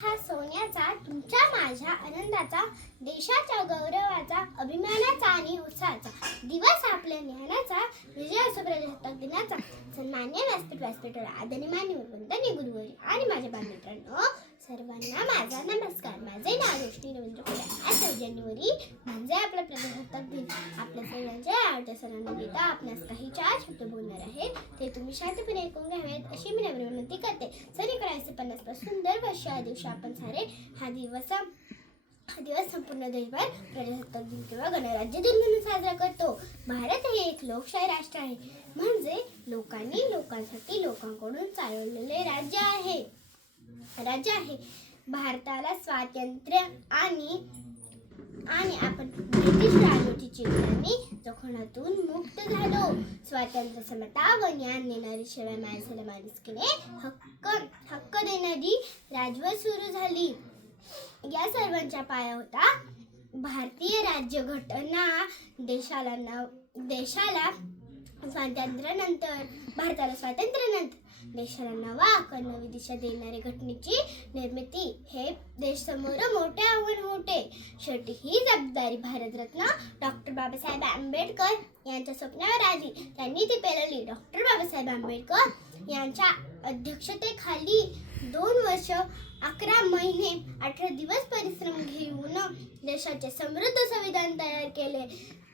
हा सोन्याचा, तुमच्या माझ्या आनंदाचा, देशाच्या गौरवाचा, अभिमानाचा आणि उत्साहाचा दिवस आपल्या ज्ञानाचा, विजय असो प्रजासत्ताक दिनाचा. सन्मान्य व्यासपीठ आदरणीय मान्यवर वंदनीय गुरुवरी आणि माझ्या बालमित्रांनो, सर्वांना माझा नमस्कार. माझे नाव रोशनी रवींद्र कुले. आज 9 जानेवारी म्हणजे आपला प्रजासत्ताक दिन. आपल्या सगळ्यांच्या आवडत्या सणानिमित्त आपणास काही 4 शब्द बोलणार आहे, ते तुम्ही शांतपणे ऐकून घ्यावेत अशी मी नम्र विनंती करते. सर 1950 पासून दरवर्षी या दिवशी आपण सारे हा दिवस संपूर्ण देशभर प्रजासत्ताक दिन किंवा गणराज्य दिन म्हणून साजरा करतो. भारत हे एक लोकशाही राष्ट्र आहे, म्हणजे लोकांनी लोकांसाठी लोकांकडून चालवलेले राज्य आहे. भारताला स्वातंत्र्य आणि आपण ब्रिटिश राजवटीच्या चित्रांनी जोखडातून मुक्त झालो. स्वातंत्र्य, समता व न्याय देणारी, शिवाय माणसाला माणुसकीने हक्क देणारी राजवट सुरू झाली. या सर्वांच्या पाया होता भारतीय राज्यघटना. भारताला स्वातंत्र्यानंतर देशाला नवा आकार, नवी दिशा देणारी घटनेची निर्मिती हे देशासमोर मोठे आव्हान होते. शेवटी ही जबाबदारी भारतरत्न डॉक्टर बाबासाहेब आंबेडकर यांच्या स्वप्नावर आली. त्यांनी ती पेलली. डॉक्टर बाबासाहेब आंबेडकर यांच्या अध्यक्षतेखाली 2 वर्ष 11 महिने 18 दिवस परिश्रम घेऊन देशाचे समृद्ध संविधान तयार केले.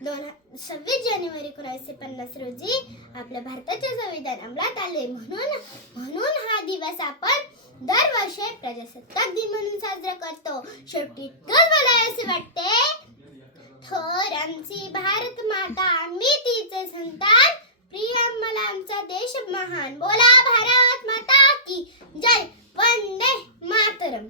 26 जानेवारी 1950 रोजी आपल्या भारताचे संविधान अंमलात आले. म्हणून हा दिवस आपण दरवर्षी प्रजासत्ताक दिन म्हणून साजरा करतो. शेवटी तोच बोलायला वाटते, थोर आमची भारत माता, आम्ही तिचे संतान, प्रिय आम्हाला आमचा देश महान. बोला भारत माता की जय. वंदे मातरम.